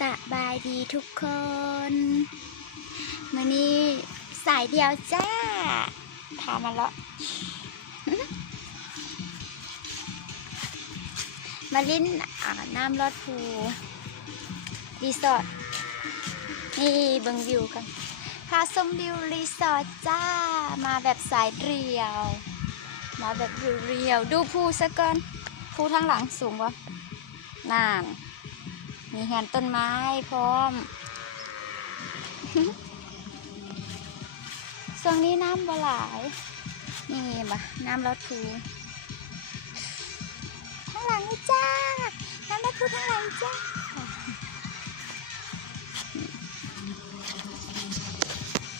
สบายดีทุกคนมื่อนี้สายเดียวจ้าพามาเลาะมาลิ้นอ่าน้ำลอดภูรีสอร์ทนี่เบิงวิวกันพาชมวิวรีสอร์ทจ้า มาแบบสายเรียว มาแบบเรียวดูภูซะก่อนภูทางหลังสูงวะน่าน มีแฮนต้นไม้พร้อม ช่วงนี้น้ำบ่หลาย นี่มาน้ำลอดภูข้างหลังนี่จ้า น้ำลอดภูข้างหลังจ้า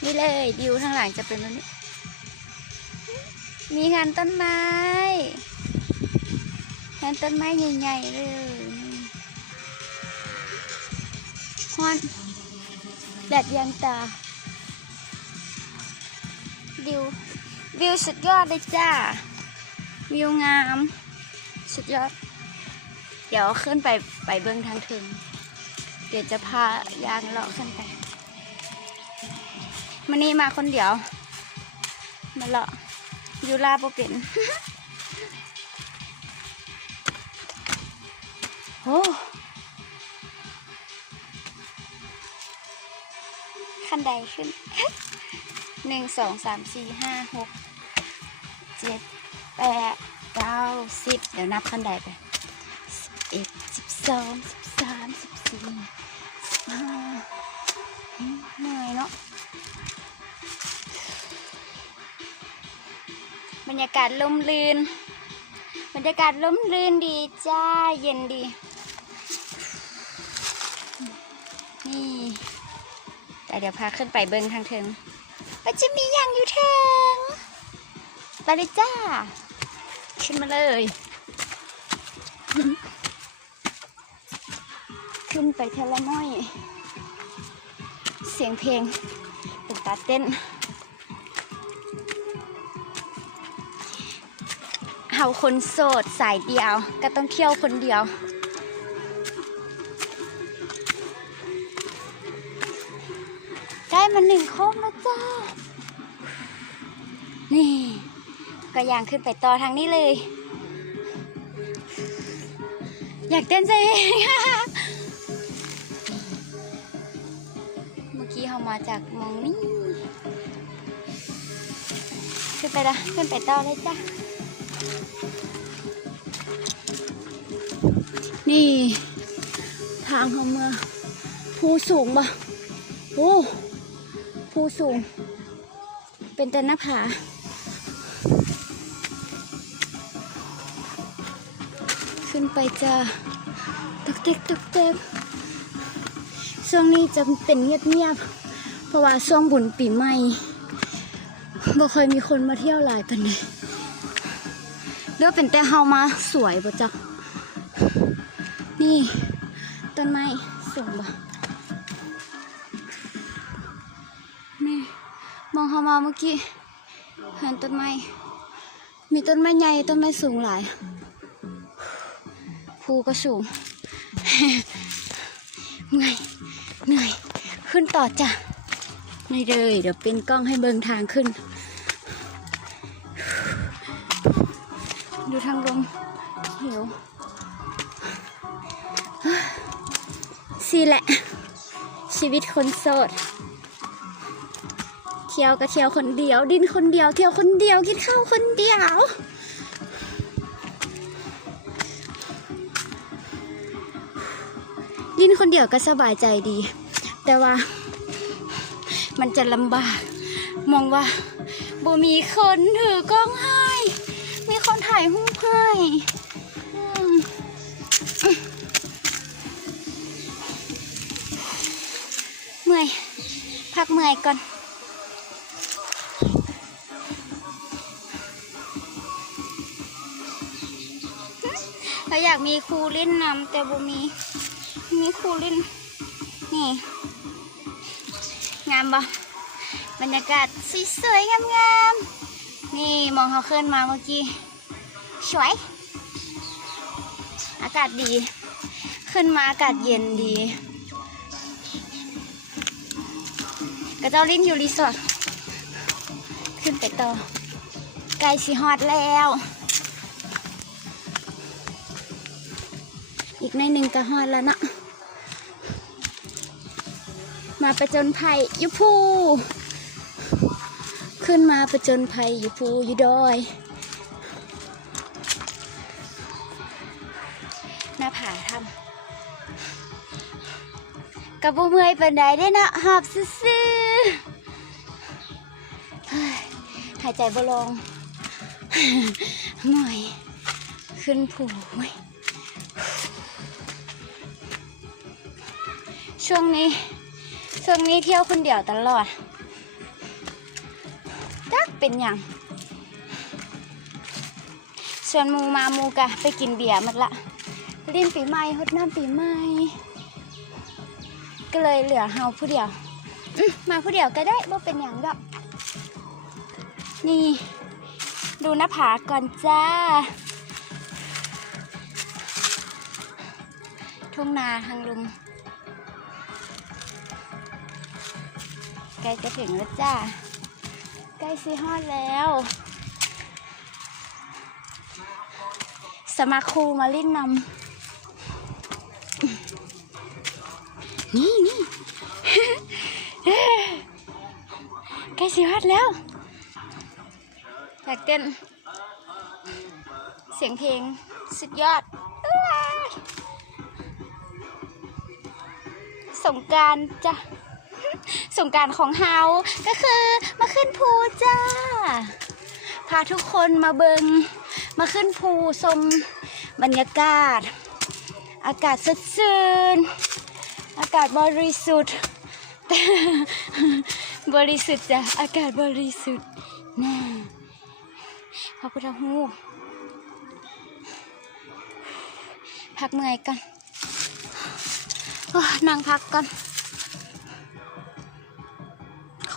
นี่เลยวิวข้างหลังจะเป็นแบบนี้ มีงานต้นไม้งานต้นไม้ใหญ่ๆเลย ฮอนแดดยังตาวิววิวสุดยอดเลยจ้า วิวงาม สุดยอด เดี๋ยวขึ้นไปไปเบื้องทางถึง เดี๋ยวจะพายางเลาะขึ้นไปมันนี่มาคนเดียว มาเลาะยูลาบ่เป็นโอ้ นใดขึ้นหนึ่งสองสามสี่ห้าหกเจ็ดแปดเก้าสิบเดี๋ยวนับขั้นใดไปสิบเอ็ดสิบสองสิบสามสิบสี่สิบห้าเหนื่อยเนาะบรรยากาศลมลื่น บรรยากาศลมลื่นดีจ้า เย็นดี เดี๋ยวพาขึ้นไปเบิ้งทางเทิงมันจะมีอย่างอยู่เทิงไปเลยจ้า ขึ้นมาเลย ขึ้นไปเทละน้อย เสียงเพลงเป็นตาเต้นเฮาคนโสดสายเดียว ก็ต้องเที่ยวคนเดียว มาหนึ่งโค้งแล้วจ้า นี่ ก็ยางขึ้นไปต่อทางนี้เลย อยากเต้นใจเองเมื่อกี้เขามาจากมองนี่ ขึ้นไปละขึ้นไปต่อเลยจ้านี่ ทางเขามาภูสูงปะโอ้ ภูสูง เป็นแต่หน้าผาขึ้นไปจะตกเต็กตกเต็กช่วงนี้จะเป็นเงียบๆเพราะว่าช่วงบุญปีใหม่บ่เคยมีคนมาเที่ยวหลายปันเลยเดี๋ยวเป็นแต่เฮามาสวยบ่จ๊ะนี่ ต้นไม้สูงบ่ มองเข้ามาเมื่อกี้เห็นต้นไม้มีต้นไม้ใหญ่ต้นไม้สูงหลายภูก็สูงเหนื่อยเหนื่อยขึ้นต่อจ้ะไม่เลยเดี๋ยวเป็นกล้องให้เบิงทางขึ้น ดูทางลมเขียวสิแหละ ชีวิตคนโสด ที่ยวก็เที่ยวคนเดียว ดินคนเดียวเที่ยวคนเดียวกินข้าวคนเดียวดินคนเดียวก็สบายใจดี แต่ว่า มันจะลำบาก มองว่าบ่มีคนถือกล้องให้ มีคนถ่ายรูปให้เมื่อย พักเมื่อยก่อน อยากมีครูเล่นน้ำแต่บ่มี มีครูเล่น นี่งามบ่บรรยากาศสวยๆงามๆนี่มองเขาเคลื่อนมาเมื่อกี้สวย อากาศดี ขึ้นมาอากาศเย็นดีกระเจ้าลิ้นอยู่รีสอร์ทขึ้นไปต่อไกลสีฮอดแล้ว อีกในหนึ่งก็ฮอดแล้วเนาะมาประจนภัยยุภูขึ้นมาประจนภัยยู่ภูยู่ดอยหน้าผาทำกับบ่เมื่อยเป็นไดได้เนาะหอบซื่อๆเฮ้ยหายใจบ่ลงหน่อยขึ้นผูไหม ช่วงนี้ ช่วงนี้เที่ยวคนเดียวตลอดจักเป็นอย่างส่วนมูมามูกะไปกินเบียร์หมดละลิ้นปีใหม่ฮดน้ำปีใหม่ก็เลยเหลือเฮาผู้เดียวมาผู้เดียวก็ได้บ่เป็นอย่างดอกนี่ ดูหน้าผาก่อนจ้าทุ่งนาทางลุม กล้จะถึงแล้วจ้า ใกล้ซีฮอดแล้ว สมาครูมาลิ้นนำนี่นี่ใกล้สิฮัดแล้วอยากเต้น เสียงเพลงสุดยอดสงการจ้ะ สงการของเฮาก็คือมาขึ้นภูจ้า พาทุกคนมาเบิง มาขึ้นภูชมบรรยากาศ อากาศสดชื่น อากาศบริสุทธิ์ บริสุทธิ์จ้ะอากาศบริสุทธิ์น่าพระพุทธรูปพักเมื่อยกันนั่งพักกัน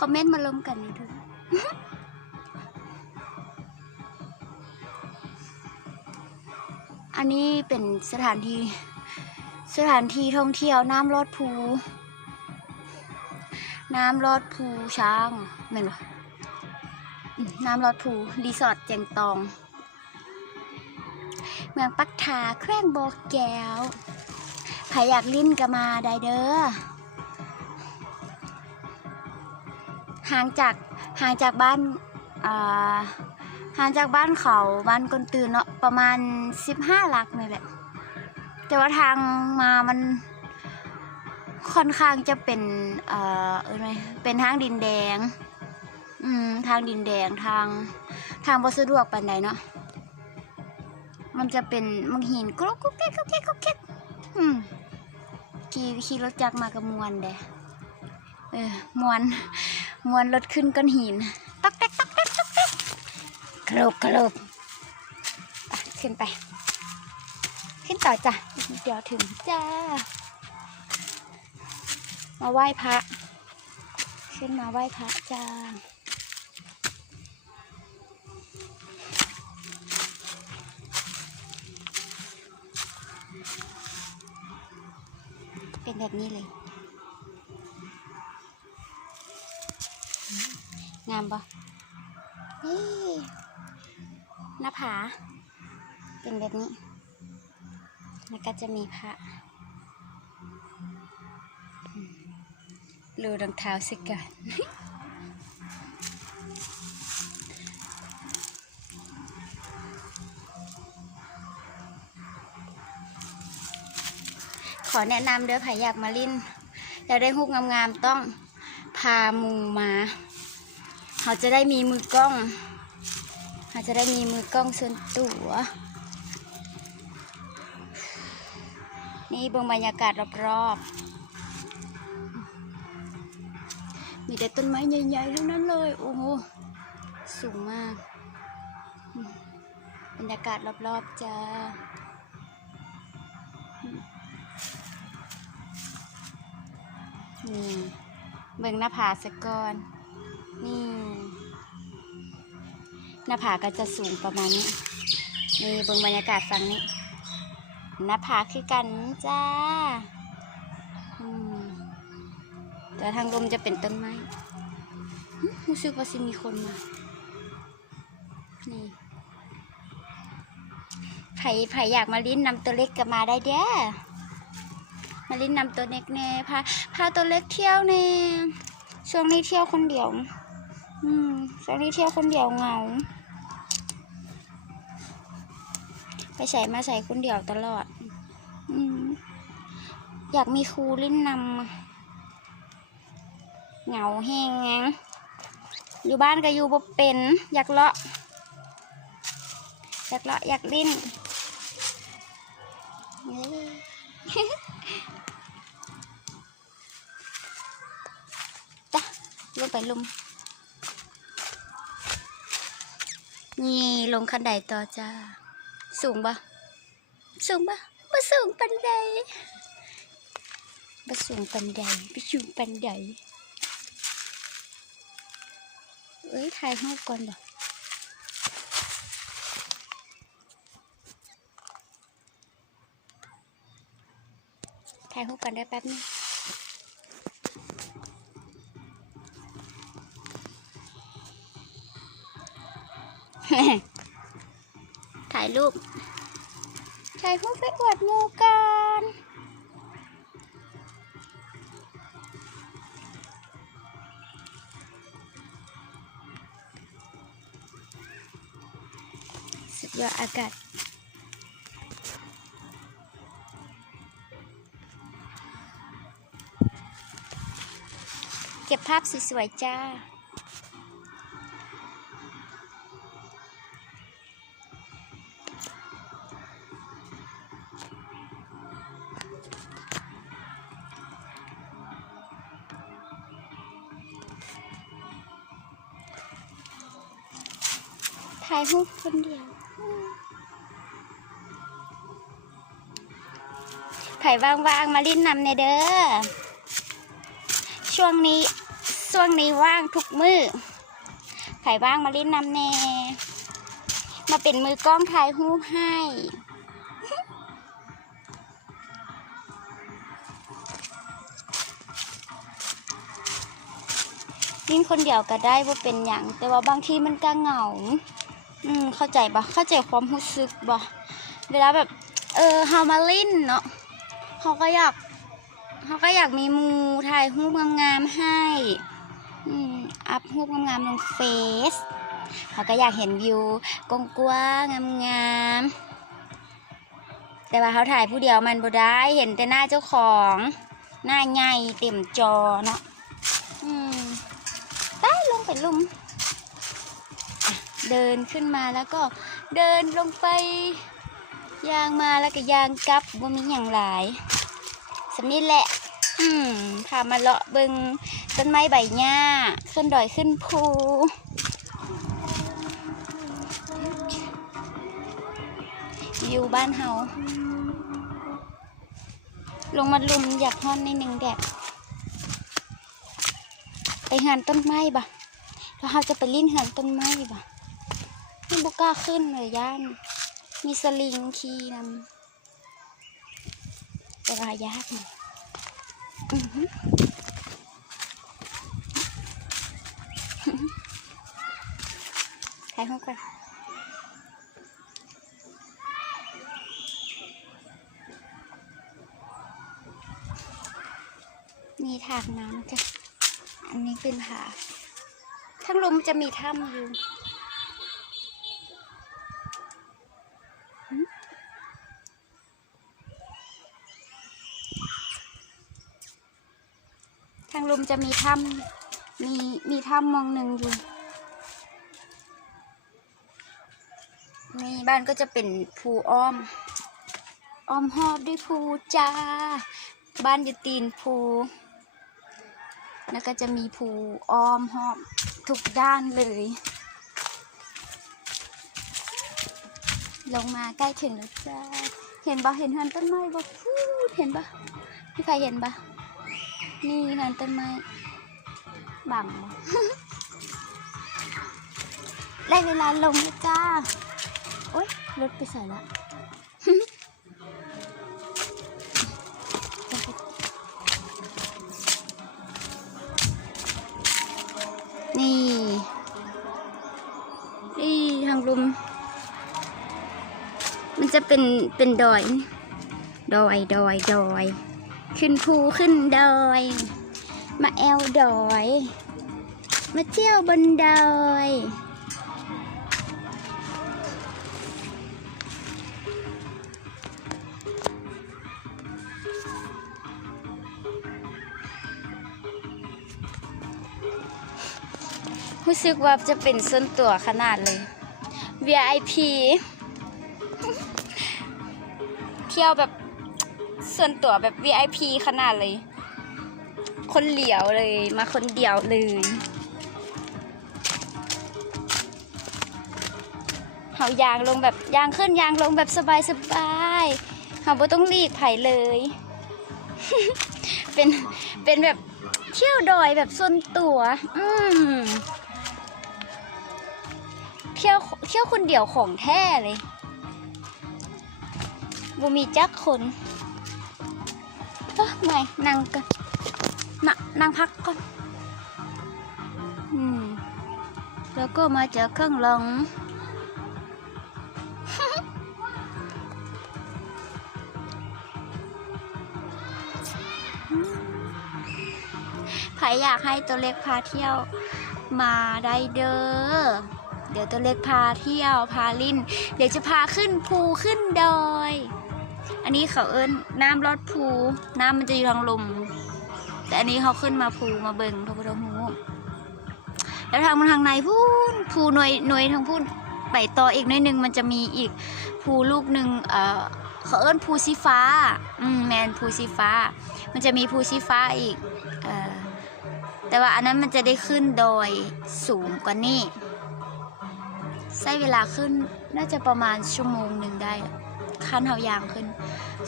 อมเมนต์มาลงกันน่ดูอันนี้เป็นสถานที่ สถานที่ท่องเที่ยวน้ำลอดภู น้ำลอดภูช้างแม่นปะอืมน้ำลอดภูรีสอร์ทเจียงตอง เมืองปักทาแคว้งโบกแก้วใครอยากลิ้นก็มาได้เด้อ ห่างจากห่างจากบ้านห่างจากบ้านเขาบ้านกนตื่นเนาะประมาณสิบห้าลักนี่แหละแต่ว่าทางมามันค่อนข้างจะเป็นเอ่อเออเป็นทางดินแดงอืมทางดินแดงทางทางบ่สะดวกปานใดเนาะมันจะเป็นมังหินกรุกกุ๊กแก๊กกุ๊กแก๊กกุ๊กแก๊กอืมขี่ขี่รถจักรมากับมวนเด้เออมวน มวนรถขึ้นก้อนหินตักแตกตักแตกตักแตกกรุบกรุบขึ้นไป ขึ้นต่อจ้ะเดี๋ยวถึงจ้า มาไหว้พระ ขึ้นมาไหว้พระจ้าเป็นแบบนี้เลย งามปะนี่หน้าผา เป็นแบบนี้ แล้วก็จะมีพระรูรองเท้าสิกันขอแนะนำเด้อไผอยากมาลิ้นอยากได้รูปงามๆต้องพาหมูมา เขาจะได้มีมือกล้องเขาจะได้มีมือกล้องส่วนตัวนี่เบิ่งบรรยากาศรอบๆ มีแต่ต้นไม้ใหญ่ๆทั้งนั้นเลย โอ้โห สูงมาก บรรยากาศรอบๆจ้านี่เบิ่งหน้าผาสะก่อน นี่ หน้าผาก็จะสูงประมาณนี้ นี่เบิ่งบรรยากาศฝั่งนี้ หน้าผาคือกันจ้าแต่ทางลมจะเป็นต้นไม้รู้สึกว่าสิมีคนมา นี่ไผไผอยากมาลิ้นนำตัวเล็กก็มาได้เด้อมาลิ้นนำตัวเล็กแน่พาพาตัวเล็กเที่ยวแน่ช่วงนี้เที่ยวคนเดียว อืมช่วงนี้เที่ยวคนเดียวเหงา ไปใส่มาใส่คนเดียวตลอด อืมอยากมีครูลิ้นนำเหงาแห้งอยู่บ้านก็อยู่บ่เป็น อยากเลาะ อยากเลาะอยากลิ้นเอ้ยจ้ะลงไปลุม นี่ลงคันไดต่อจ้า สูงปะสูงปะมาสูงปันไดมาสูงปันไดไปสูงปันไดเอ้ยถ่ายรูปก่อนเดี๋ยวถ่ายรูปกันได้แป๊บนึง รูปถ่ายรูปไปอวดหมูกันสุดยอดอากาศเก็บภาพสวยๆจ้า ถ่ายรูปคนเดียวไผ่ว่างๆ มาลิ้นนำในเด้อ ช่วงนี้ช่วงนี้ว่างทุกมือไผ่ว่างมาลิ้นนำแน่มาเป็นมือกล้องถ่ายรูปให้ลิ้นคนเดียวก็ได้ว่าเป็นอย่าง แต่ว่าบางทีมันก็เหงา อืมเข้าใจปะเข้าใจความรู้สึกปะเวลาแบบ เออเฮามาเล่นเนาะเขาก็อยากเขาก็อยากมีมูถ่ายรูปงามๆให้อืมอัพรูปงามๆลงเฟซเขาก็อยากเห็นวิวกว้างๆงามๆแต่ว่าเขาถ่ายผู้เดียวมันบ่ได้เห็นแต่หน้าเจ้าของหน้าใหญ่เต็มจอเนาะอืมได้ลงไปลุมอะ เดินขึ้นมาแล้วก็เดินลงไปยางมาแล้วก็ยางกลับว่ามีอย่างหลายสำนี้แหละ อืมพามาเลาะเบิงต้นไม้ใบหญ้าขึ้นดอยขึ้นภูวิวบ้านเฮาลงมาลุมอยากฮ้อนในหนึ่งแดดไปหันต้นไม้บ่แล้วเราจะไปลิ้นหันต้นไม้บ่ะนี่บุกล้าขึ้นเลยย่าน มีสลิงขี่นำแต่ว่ายากหน่อยหือถ่ายรูปกันมีทางน้ำจ้ะ อันนี้เป็นผาทั้งลมจะมีถ้ำอยู่หึทางลม จะมีถ้ำมีมีถ้ำมองหนึ่งอยู่ นี่บ้านก็จะเป็นภูอ้อม อ้อมหอบด้วยภูจ้า บ้านอยู่ตีนภู แล้วก็จะมีภูอ้อมหอบทุกด้านเลย ลงมาใกล้ถึงแล้วจ้า เห็นปะเห็นหันต้นไม้ปะฟูดเห็นปะพี่ใครเห็นปะ นี่ค่นต้นไม้ บัง ได้เวลาลงแล้วจ้า โอ๊ยรถไปใส่ละนี่ นี่ทางลุมมันจะเป็นเป็นดอย ดอย ดอย ดอย ขึ้นภูขึ้นดอย มาแอลดอย มาเที่ยวบนดอยรู้สึกว่าจะเป็นส่วนตัวขนาดเลย VIP เที่ยวแบบ ส่วนตั๋วแบบ VIP ขนาดเลย คนเหลียวเลยมาคนเดียวเลยเขายางลงแบบยางขึ้นยางลงแบบสบายสบายเขาไ่ต้องรีบไถเลย เป็นเป็นแบบเที่ยวดอยแบบส่วนตัว อืมเที่ยวเที่ยวคนเดียวของแท้เลยบูมีจักคน เอ้อไม่นั่งกันนะนั่งพักก่อน อืม แล้วก็มาเจากข้างหลงใครอยากให้ตัวเล็กพาเที่ยวมาได้เด้อ เดี๋ยวตัวเล็กพาเที่ยวพาลิน เดี๋ยวจะพาขึ้นภูขึ้นดอย นนี้เขาเอิ้นน้ำลอดภูน้ำมันจะอยู่ทางลม แต่อันนี้เขาขึ้นมาภูมาเบิงพระพุทธรูปแล้วทางมันทางในพูนภูหน่วยหน่วยทางพูนไปต่ออีกหน่อยหนึงมันจะมีอีกภูลูกหนึ่งเอ่อเขาเอิ้นภูสีฟ้าอืมแมนภูสีฟ้า มันจะมีภูสีฟ้าอีกเอ่อแต่ว่าอันนั้นมันจะได้ขึ้นโดยสูงกว่านี้ใช้เวลาขึ้นน่าจะประมาณชั่วโมงหนึ่งได้ ขั้นเฮายางขึ้น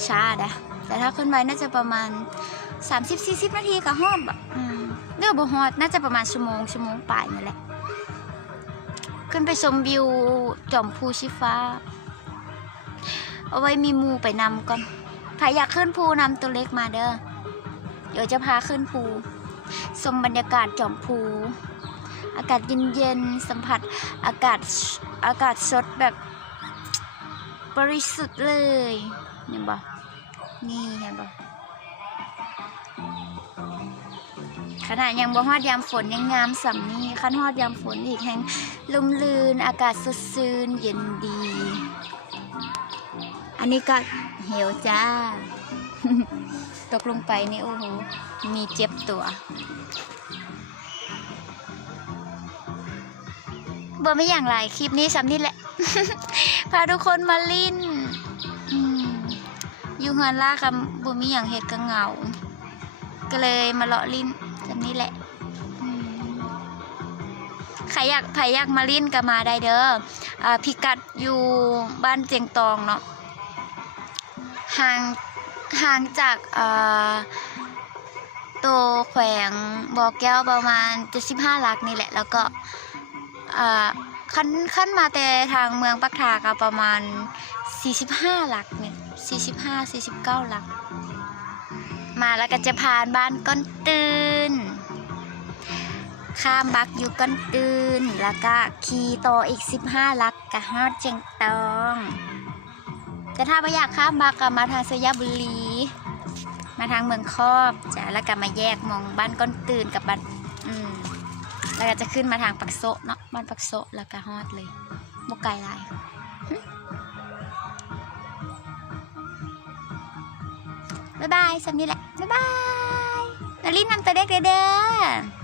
ช้าดะแต่ถ้าขึ้นไปน่าจะประมาณ 30-40 นาทีกับฮอบอะอืมเรือบฮอดน่าจะประมาณชั่วโมงชั่วโมงปลายนั่นแหละ ขึ้นไปชมวิวจอมภูชีฟ้า เอาไว้มีมูไปนำก่อนใครอยากขึ้นภูนำตัวเล็กมาเด้อเดี๋ยวจะพาขึ้นภูชมบรรยากาศจอมภูอากาศเย็นๆสัมผัสอากาศอากาศสดแบบ บริสุทธิ์เลยเห็นบ่นี่เห็นบ่ขณะยังบ่ฮอดยามฝนยังงามสำนี้คันฮอดยามฝนอีกแห่งลุ่มลื่นอากาศสดชื่นเย็นดี อันนี้ก็เหี่ยวจ้า ตกลงไปนี่โอ้โหมีเจ็บตัว เบอร์ไม่อย่างไรคลิปนี้ซ้ำนี่แหละ พาทุกคนมาลิ้นอยู่เฮือนล่าคำบุมีอย่างเห็ดก็เหงา ก็เลยมาเลาะลิ้นซ้ำนี่แหละใครอยากใครอยากมาลิ้นก็มาได้เด้ออ่าพิกัดอยู่บ้านเจียงตองเนาะห่างห่างจากตัวแขวงบ่อแก้วประมาณ 75 ลักนี่แหละ แล้วก็ ขั้นขั้นมาแต่ทางเมืองปักทาก็ประมาณ 45 หลักเนี่ย45 49 หลัก มาแล้วก็จะผ่านบ้านก้อนตืนข้ามบักอยู่ก้อนตืนแล้วก็ขี่ต่ออีก 15 หลักกะฮอดเจียงตองแต่ถ้าไม่อยากข้ามบักก็มาทางสยบุรี มาทางเมืองครอบจ้ะแล้วก็มาแยกมองบ้านก้อนตืนกับบ้าน แล้วก็จะขึ้นมาทางปักโซเนาะบ้านปักโซแล้วก็ฮอดเลยบกไกลลายบ๊ายบายสำนี้แหละบ๊ายบายนารินนำตัวเด็กเด้อ